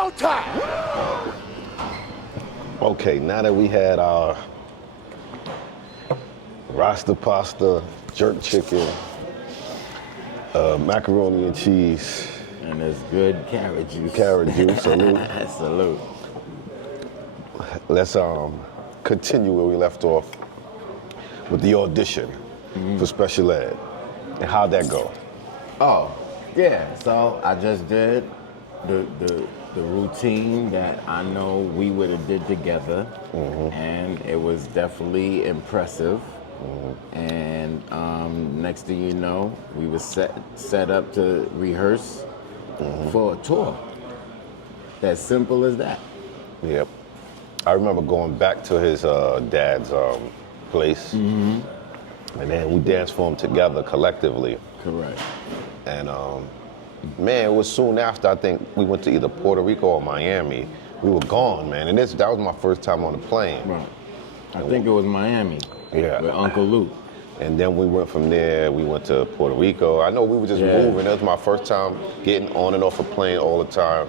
showtime! Okay, now that we had our Rasta pasta, jerk chicken, macaroni and cheese. And it's good carrot juice. Carrot juice, salute. Salute. Let's continue where we left off with the audition for special ed. And how'd that go? Oh, yeah. So I just did the routine that I know we would have did together, and it was definitely impressive. And next thing you know, we were set up to rehearse for a tour. As simple as that. Yep. I remember going back to his dad's place, and then we danced for him together collectively. Correct. And man, it was soon after, I think we went to either Puerto Rico or Miami. We were gone, man, and that was my first time on the plane. Right. I think it was Miami. Yeah. With Uncle Luke. And then we went from there, we went to Puerto Rico. I know we were just moving. That was my first time getting on and off a plane all the time.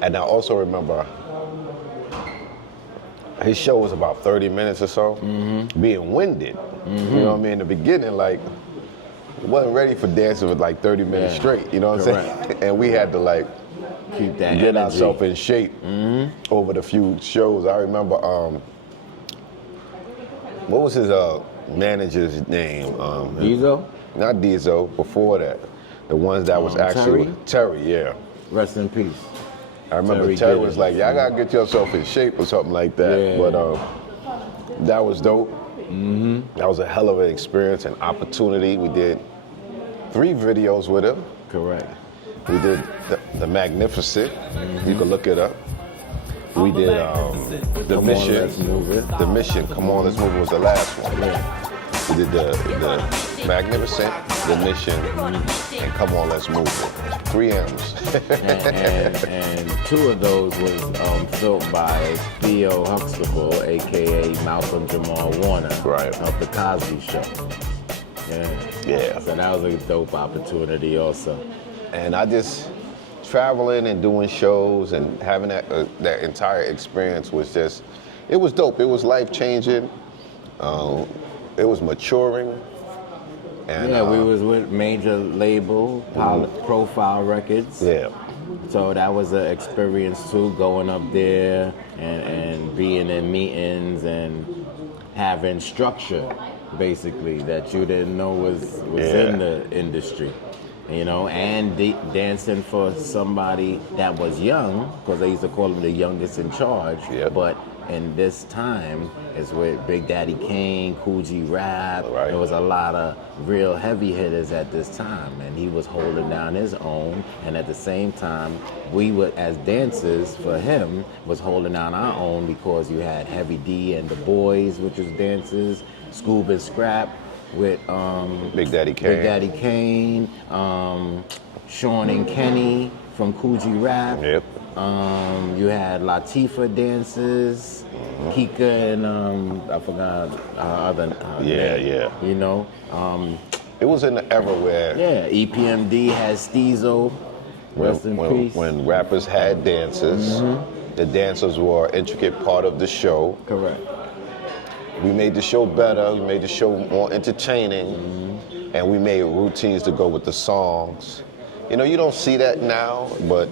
And I also remember his show was about 30 minutes or so, being winded. You know what I mean? In the beginning, like, wasn't ready for dancing for like 30 minutes straight, you know what I'm saying? And we had to like keep that get ourselves in shape over the few shows. I remember, what was his manager's name? Diesel? Not Diesel, before that. The ones that was actually Terry, yeah. Rest in peace. I remember Terry was like, y'all gotta get yourself in shape or something like that. Yeah. But that was dope. That was a hell of an experience and opportunity. We did 3 videos with him. Correct. We did the Magnificent. You can look it up. We did the Mission. The Mission. Come on, let's move it was the last one. Yeah. We did the Magnificent, the Mission, and Come On, Let's Move It. 3 M's. and 2 of those was filmed by Theo Huxtable, aka Malcolm Jamal Warner, of the Cosby Show. Yeah. So that was a dope opportunity also. And I just traveling and doing shows and having that entire experience was just, it was dope. It was life changing. It was maturing. And we was with major label, Profile Records. Yeah. So that was an experience too, going up there and being in meetings and having structure, basically, that you didn't know was in the industry. You know, and dancing for somebody that was young, because they used to call him the youngest in charge. But in this time, is with Big Daddy Kane, Kool G Rap. There was a lot of real heavy hitters at this time, and he was holding down his own. And at the same time, we would, as dancers for him, was holding down our own, because you had Heavy D and the Boys, which was dancers, Scoob and Scrap with Big Daddy Kane, Sean and Kenny from Kool G Rap. You had Latifah dances, Kika and I forgot other name, you know. It was in the era where EPMD had Steezo. Rest in peace. When rappers had dancers, the dancers were an intricate part of the show. Correct. We made the show better, we made the show more entertaining, and we made routines to go with the songs. You know, you don't see that now, but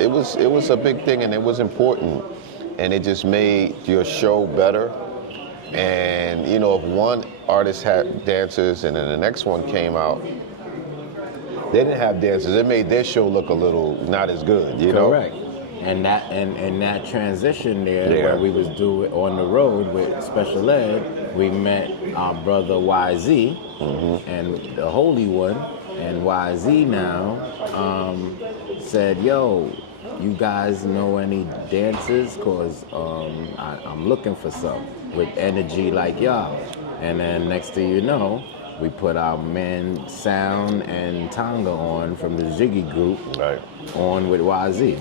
it was a big thing, and it was important, and it just made your show better. And you know, if one artist had dancers and then the next one came out, they didn't have dancers, it made their show look a little not as good, you know? Correct. And that transition there, where we was doing on the road with special ed, we met our brother YZ and the Holy One, and YZ now said, yo, you guys know any dancers? Cause I'm looking for some with energy like y'all. And then next thing you know, we put our man Sound and Tonga on from the Zhigge group on with YZ.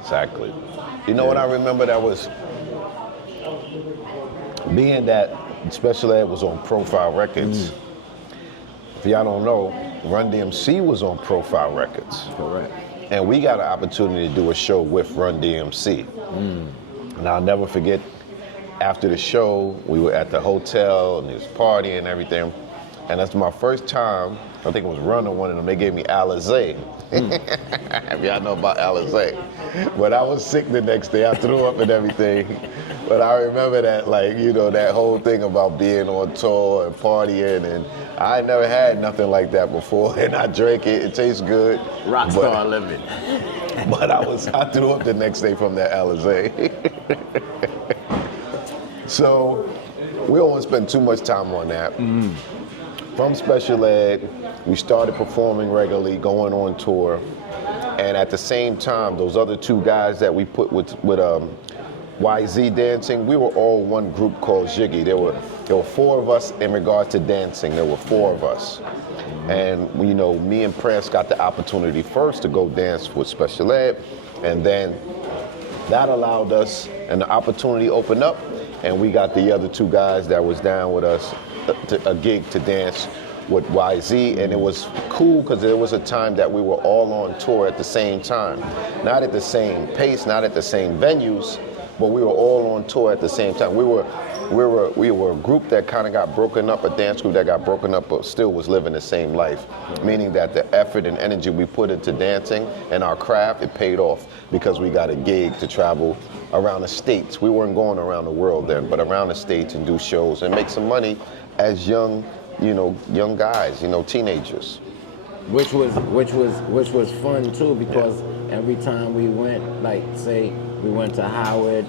Exactly. You know what I remember that was, being that Special Ed was on Profile Records, if y'all don't know, Run DMC was on Profile Records. Correct. And we got an opportunity to do a show with Run DMC. And I'll never forget, after the show, we were at the hotel and there was partying and everything. And that's my first time, I think it was Run or one of them, they gave me Alizé. If y'all know about Alizé. But I was sick the next day, I threw up and everything. But I remember that, like, you know, that whole thing about being on tour and partying, and I never had nothing like that before, and I drank it, it tastes good. Rockstar living. But I threw up the next day from that Alizé. So we don't want to spend too much time on that. From special ed, we started performing regularly, going on tour, and at the same time, those other two guys that we put with YZ dancing, we were all one group called Zhigge. There were 4 of us in regards to dancing. There were 4 of us. And you know, me and Prance got the opportunity first to go dance with special ed, and then that allowed us, and the opportunity opened up, and we got the other 2 guys that was down with us a gig to dance with YZ, and it was cool because there was a time that we were all on tour at the same time. Not at the same pace, not at the same venues, but we were all on tour at the same time. We were a group that kind of got broken up, a dance group that got broken up, but still was living the same life. Meaning that the effort and energy we put into dancing and our craft, it paid off because we got a gig to travel around the States. We weren't going around the world then, but around the States and do shows and make some money as young guys, teenagers. Which was fun too, because every time we went, like say we went to Howard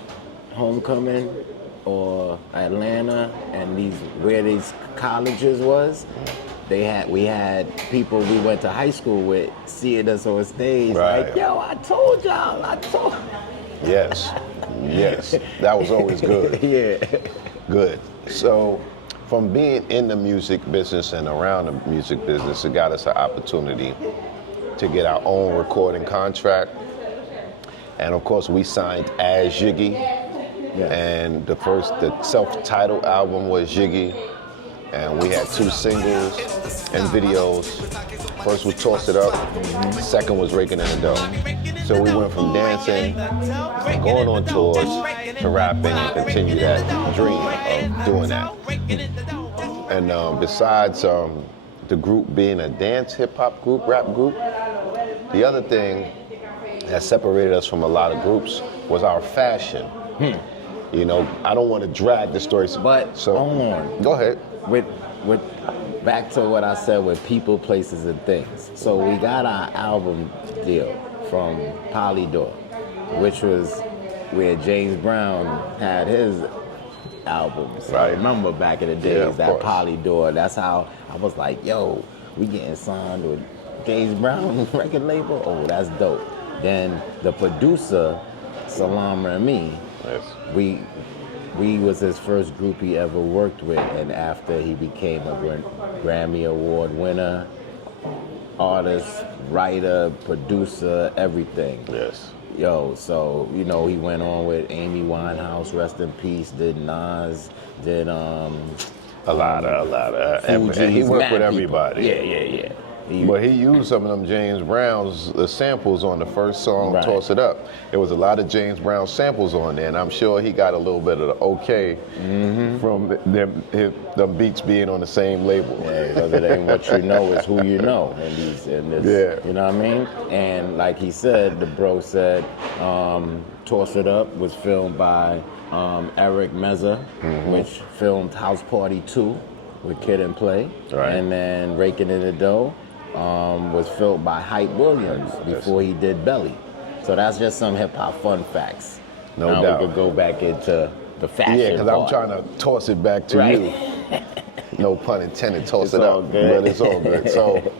homecoming or Atlanta, and where these colleges was, we had people we went to high school with seeing us on stage, right. Like, yo, I told y'all. Yes, that was always good. Yeah. Good. So from being in the music business and around the music business, it got us an opportunity to get our own recording contract. And of course, we signed as Jiggy. Yeah. And the self-titled album was Jiggy. And we had 2 singles and videos. First was Toss It Up, second was Raking in the Dough. So we went from dancing, going on tours, to rapping, and continue that dream of doing that. And besides the group being a dance hip-hop group, rap group, the other thing that separated us from a lot of groups was our fashion. You know, I don't want to drag the story. But hold on. Go ahead. With back to what I said with people, places, and things. So we got our album deal from Polydor, which was where James Brown had his albums. Right. I remember back in the days, that Polydor. That's how I was like, yo, we getting signed with James Brown record label. Oh, that's dope. Then the producer, Salam Remy, we was his first group he ever worked with, and after he became a Grammy Award winner, artist, writer, producer, everything. Yes. Yo, so, he went on with Amy Winehouse, rest in peace, did Nas, did a lot of and he worked with everybody. Yeah. But he used some of them James Brown's samples on the first song, right. Toss It Up. There was a lot of James Brown samples on there, and I'm sure he got a little bit of the okay from them beats being on the same label. Yeah, because it ain't what you know, it's who you know. In this, you know what I mean? And like he said, the bro said, Toss It Up was filmed by Eric Meza, which filmed House Party 2 with Kid and Play. Right. And then Raking in the Dough was filmed by Hype Williams before he did Belly. So that's just some hip hop fun facts. No doubt. We could go back into the fashion. Yeah, because I'm trying to toss it back to you. No pun intended, toss it up. But it's all good. So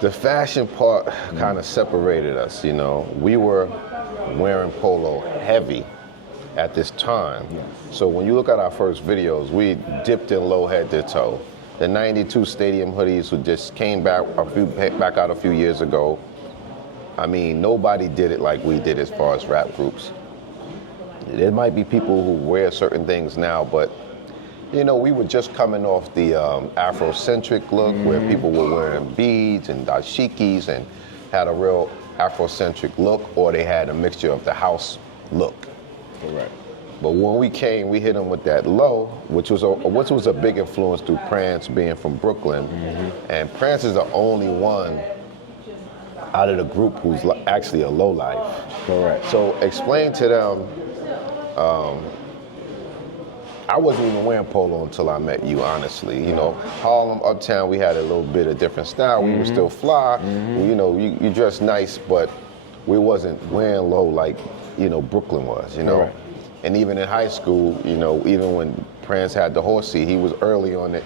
the fashion part kind of separated us, We were wearing polo heavy at this time. So when you look at our first videos, we dipped in low head to toe. The 92 stadium hoodies who just came back out a few years ago. I mean, nobody did it like we did as far as rap groups. There might be people who wear certain things now, but we were just coming off the Afrocentric look where people were wearing beads and dashikis and had a real Afrocentric look, or they had a mixture of the house look. Correct. But when we came, we hit them with that low, which was a big influence through Prance being from Brooklyn. And Prance is the only one out of the group who's actually a lowlife. Correct. So explain to them, I wasn't even wearing polo until I met you, honestly. You know, Harlem, Uptown, we had a little bit of different style. We were still fly. You know, you dress nice, but we wasn't wearing low like, you know, Brooklyn was, you know. Correct. And even in high school, you know, even when Prance had the horsey, he was early on it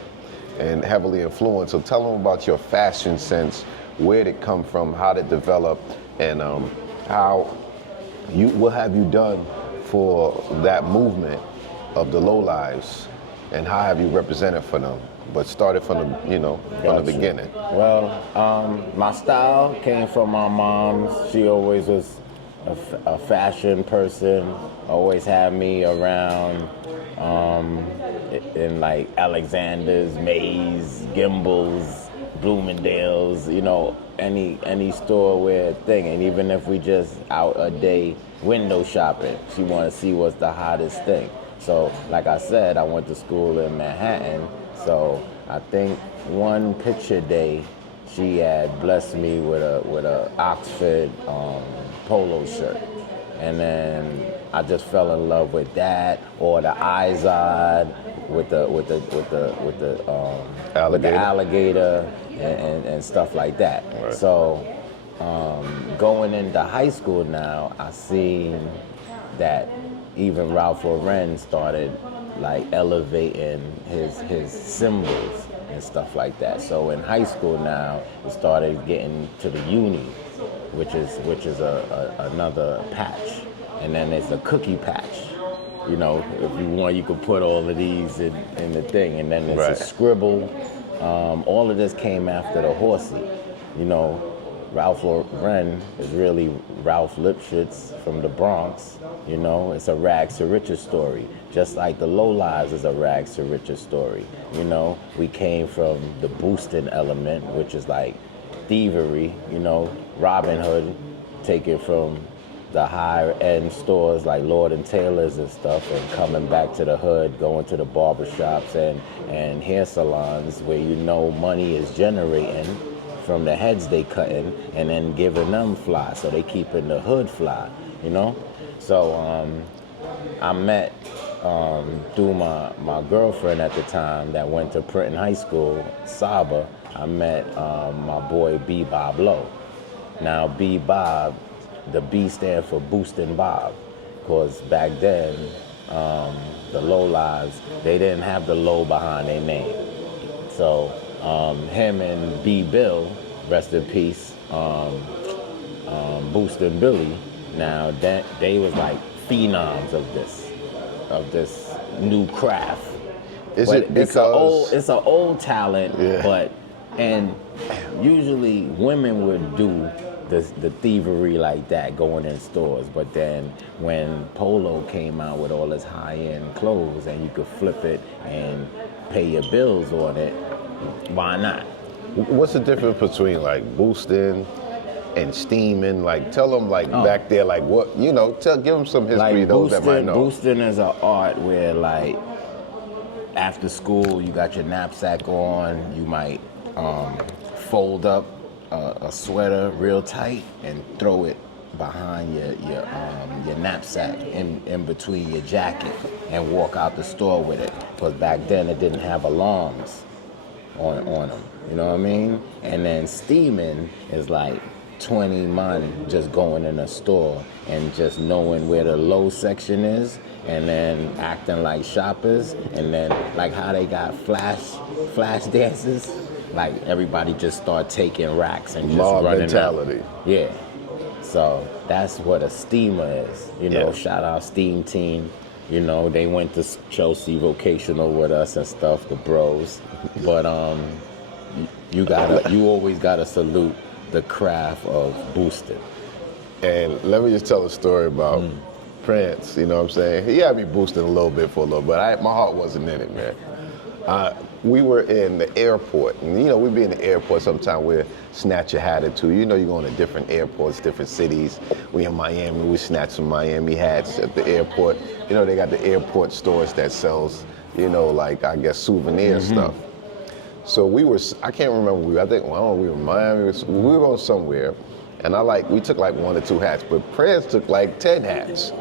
and heavily influenced. So tell them about your fashion sense, where did it come from, how did it develop, and what have you done for that movement of the lowlives, and how have you represented for them? But started from the, you know, from the beginning. Well, my style came from my mom. She always was a fashion person, always had me around in like Alexander's, Mays, Gimbel's, Bloomingdale's, you know, any store where thing. And even if we just out a day window shopping, she wanted to see what's the hottest thing. So, like I said, I went to school in Manhattan, so I think one picture day, she had blessed me with a Oxford polo shirt, and then I just fell in love with that, or the Izod with the alligator and stuff like that. Right. So going into high school now, I seen that even Ralph Lauren started like elevating his symbols and stuff like that. So in high school now, it started getting to the uni, which is another patch, and then there's the cookie patch. You know, if you want, you could put all of these in the thing, and then there's a scribble. All of this came after the horsey. You know, Ralph Lauren is really Ralph Lipschitz from the Bronx. You know, it's a rags to riches story. Just like the Lowlives is a rags to riches story. You know, we came from the boosting element, which is like thievery, you know, Robin Hood, taken from the higher end stores like Lord and Taylor's and stuff, and coming back to the hood, going to the barbershops and hair salons where you know money is generating from the heads they cutting, and then giving them fly, so they keeping the hood fly, you know? So I met through my girlfriend at the time that went to Princeton High School, Saba. I met my boy B. Bob Lowe. Now B. Bob, the B stand for Boostin' Bob, because back then the Lowlives, they didn't have the low behind their name. So him and B. Bill, rest in peace, Boostin' Billy. Now that they was like phenoms of this new craft. Is it because it's an old talent, yeah. but and usually women would do the thievery like that going in stores, but then when Polo came out with all his high-end clothes and you could flip it and pay your bills on it, why not? What's the difference between like boosting and steaming? Like, tell them like back there, like what, you know, give them some history, Like those that might know. boosting is an art where like after school you got your knapsack on, you might fold up a sweater real tight and throw it behind your knapsack in between your jacket and walk out the store with it. Because back then it didn't have alarms on them, you know what I mean? And then steaming is like 20 man just going in a store and just knowing where the low section is, and then acting like shoppers, and then like how they got flash dances, like everybody just start taking racks and just Mob running mentality. out. Yeah. So that's what a steamer is. You know, Yeah. shout out Steam Team. You know, they went to Chelsea Vocational with us and stuff, the bros. But you always gotta salute the craft of boosting. And let me just tell a story about Prance, you know what I'm saying? He had me boosting a little bit for a little bit. My heart wasn't in it, man. We were in the airport, and you know, we'd be in the airport sometime we'll snatch a hat or two. You know, you're going to different airports, different cities. We in Miami, we snatch some Miami hats at the airport. You know, they got the airport stores that sells, you know, like, I guess, souvenir stuff. So I can't remember, I think, well, we were in Miami, we were going somewhere, and we took like 1 or 2 hats, but Prance took like 10 hats.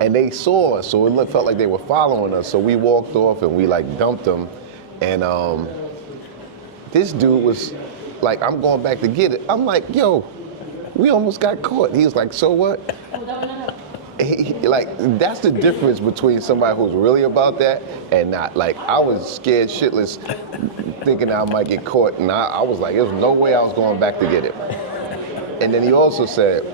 And they saw us, so it felt like they were following us. So we walked off and we like dumped them. And this dude was like, I'm going back to get it. I'm like, yo, we almost got caught. He was like, so what? Like, that's the difference between somebody who's really about that and not. Like, I was scared shitless thinking I might get caught. And I was like, there's no way I was going back to get it. And then he also said,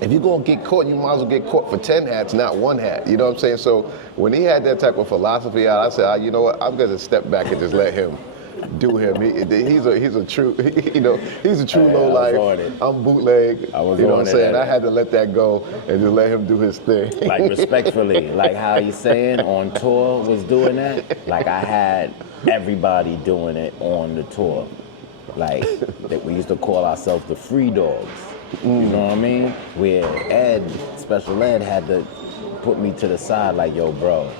if you're gonna get caught, you might as well get caught for 10 hats, not 1 hat. You know what I'm saying? So when he had that type of philosophy out, I said, you know what? I'm gonna step back and just let him do him. He's a true, you know, he's a true low life. I'm bootleg. You know what I'm saying? I had to let that go and just let him do his thing. Like, respectfully, like how he's saying on tour was doing that. Like, I had everybody doing it on the tour. Like, we used to call ourselves the Free Dogs. You know what I mean? Where Special Ed had to put me to the side like, yo, bro,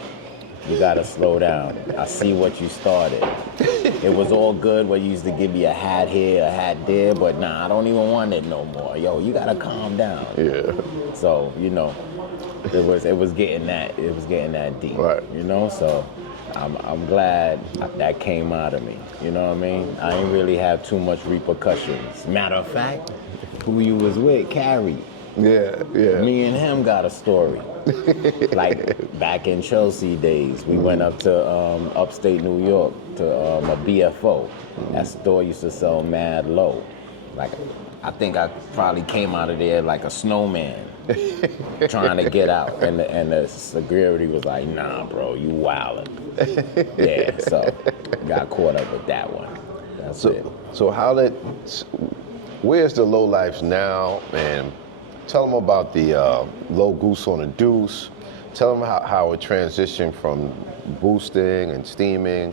you gotta slow down. I see what you started. It was all good where you used to give me a hat here, a hat there, but nah, I don't even want it no more. Yo, you gotta calm down. Yeah. So, you know, it was getting that deep. Right. You know, so I'm glad that came out of me. You know what I mean? I ain't really have too much repercussions. Matter of fact, who you was with, Carrie. Yeah. Me and him got a story. Like back in Chelsea days, we went up to upstate New York to a BFO. That store used to sell mad low. Like, I think I probably came out of there like a snowman trying to get out. And the security was like, nah, bro, you wildin'. Yeah, so got caught up with that one. That's it. So where's the low lives now? And tell them about the low goose on a deuce. Tell them how it transitioned from boosting and steaming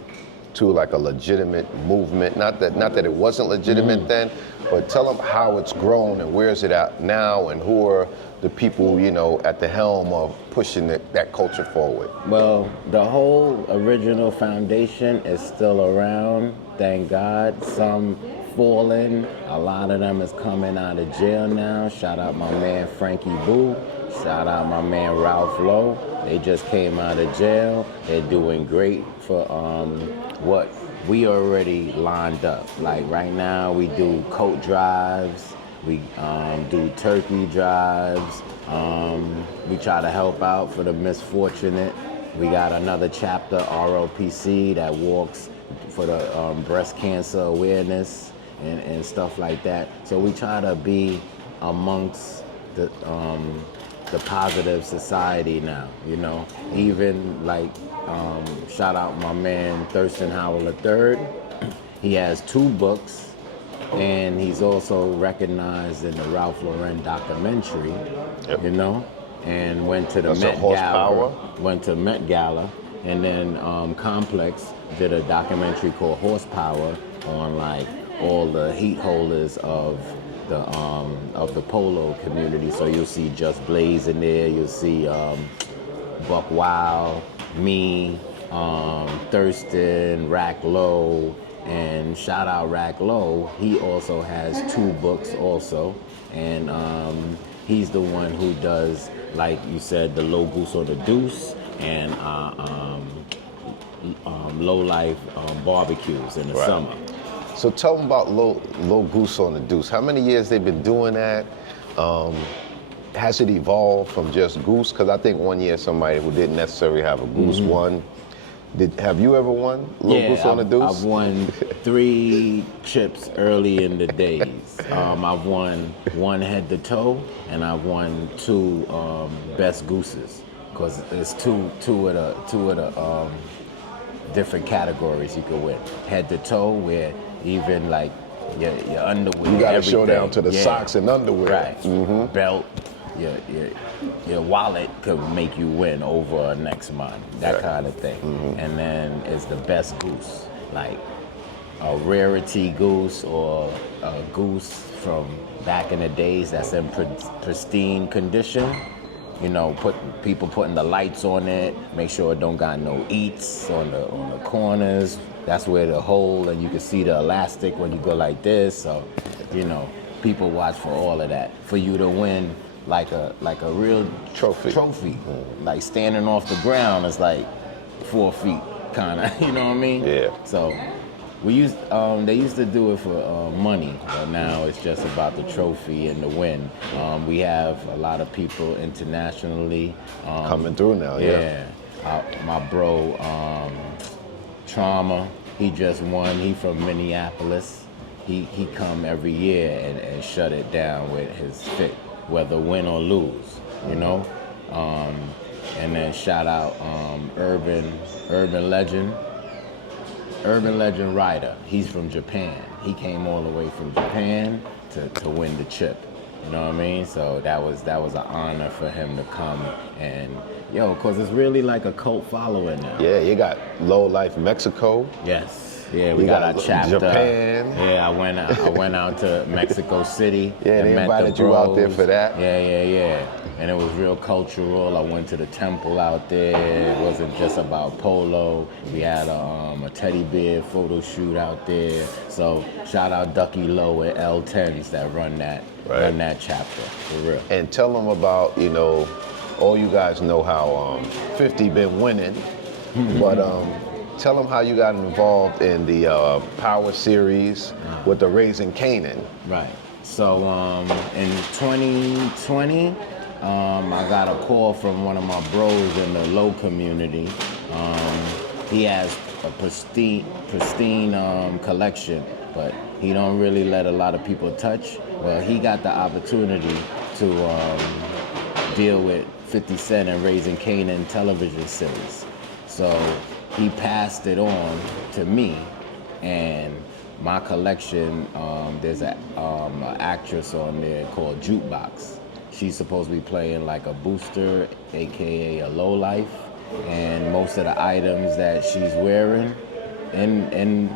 to like a legitimate movement. Not that it wasn't legitimate then, but tell them how it's grown and where's it at now and who are the people, you know, at the helm of pushing that culture forward. Well, the whole original foundation is still around, thank God. Some fallen, a lot of them is coming out of jail now. Shout out my man Frankie Boo. Shout out my man Ralph Lowe. They just came out of jail. They're doing great for what we already lined up. Like right now we do coat drives, we do turkey drives, we try to help out for the misfortunate. We got another chapter, ROPC, that walks for the breast cancer awareness and stuff like that. So we try to be amongst the positive society now, you know. Even like, shout out my man Thurston Howell III. He has 2 books, and he's also recognized in the Ralph Lauren documentary, you know, and went to the Met Gala, and then Complex did a documentary called Horsepower on like all the heat holders of the Polo community. So you'll see Just Blaze in there, you'll see Buck Wild, me, Thurston, Rack Low, and shout out Rack Low. He also has 2 books also, and he's the one who does, like you said, the Low Goose or the Deuce, and low life barbecues in the summer. So tell them about low Goose on the Deuce. How many years they've been doing that? Has it evolved from just goose? Because I think one year somebody who didn't necessarily have a goose won. Have you ever won low goose on the Deuce? I've won 3 chips early in the days. I've won 1 head to toe, and I've won 2 best gooses. Because there's two of the different categories you could win. Head to toe, where even like your underwear. You got to show down to the socks and underwear. Right. Belt, your wallet could make you win over next month, that Right. kind of thing. And then it's the best goose, like a rarity goose or a goose from back in the days that's in pristine condition. You know, people putting the lights on it, make sure it don't got no eats on the corners. That's where the hole, and you can see the elastic when you go like this. So, you know, people watch for all of that. For you to win like a real trophy. Like standing off the ground is like 4 feet, kind of. You know what I mean? Yeah. So they used to do it for money, but now it's just about the trophy and the win. We have a lot of people internationally Coming through now, yeah. My bro, Trauma, he just won. He from Minneapolis. He come every year and shut it down with his fit, whether win or lose, you know. And then shout out Urban Legend Rider. He's from Japan. He came all the way from Japan to win the chip. You know what I mean? So that was an honor for him to come and cause it's really like a cult following now. Yeah, you got Low Life Mexico. Yes. Yeah, we got our chapter. Japan. Yeah, I went out to Mexico City. Yeah, they met invited the you out bros. there for that. Yeah. And it was real cultural. I went to the temple out there. It wasn't just about Polo. We had a teddy bear photo shoot out there. So shout out Ducky Low at L10s that run that chapter, for real. And tell them about, all you guys know how 50 been winning, but tell them how you got involved in the Power Series with the Raising Canaan. Right. So in 2020, I got a call from one of my bros in the Low community. He has a pristine collection, but he don't really let a lot of people touch. Well, he got the opportunity to deal with 50 Cent and Raising Canaan television series. So he passed it on to me, and my collection, there's an actress on there called Jukebox. She's supposed to be playing like a booster, AKA a lowlife, and most of the items that she's wearing in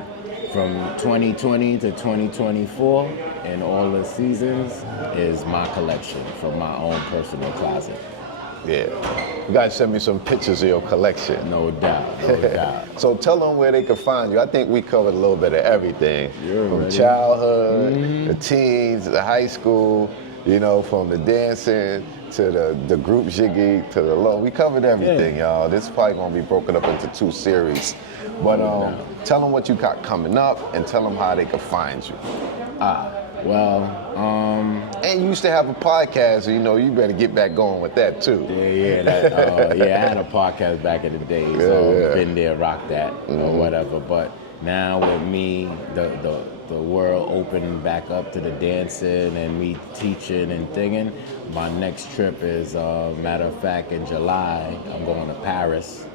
from 2020 to 2024 and all the seasons is my collection from my own personal closet. Yeah. You guys send me some pictures of your collection. No doubt. So tell them where they can find you. I think we covered a little bit of everything. From ready. Childhood, the teens, the high school, from the dancing to the group Jiggy to the Low. We covered everything, y'all. This is probably going to be broken up into 2 series. But tell them what you got coming up and tell them how they can find you. And you used to have a podcast, so you better get back going with that too. I had a podcast back in the day, so been there, rock that, or whatever. But now with me, the world opening back up to the dancing and me teaching and thinking, my next trip is, matter of fact, in July, I'm going to Paris.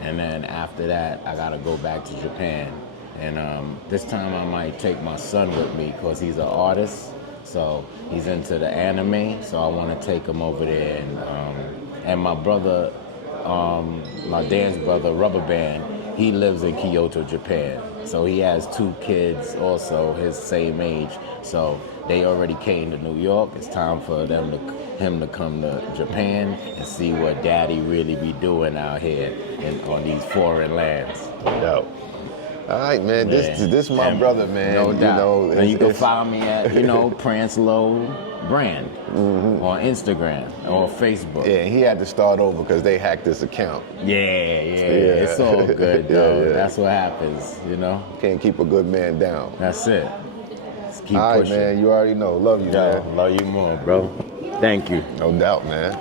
And then after that, I gotta go back to Japan. And this time I might take my son with me because he's an artist. So he's into the anime, so I want to take him over there. And my brother, my dance brother, Rubber Band, he lives in Kyoto, Japan. So he has 2 kids also his same age. So they already came to New York. It's time for him to come to Japan and see what daddy really be doing out here on these foreign lands. Yo. All right, man. This my brother, man. No doubt. And you can find me at, Prance Lo brand on Instagram or Facebook. Yeah, he had to start over because they hacked his account. Yeah. It's all good, though. Yeah. That's what happens, Can't keep a good man down. That's it. Just keep all right, pushing. Man. You already know. Love you, man. Love you more, bro. Thank you. No doubt, man.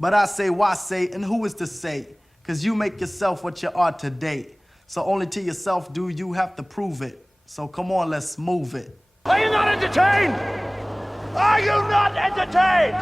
But I say, why say, and who is to say? Because you make yourself what you are today. So only to yourself do you have to prove it. So come on, let's move it. Are you not entertained? Are you not entertained?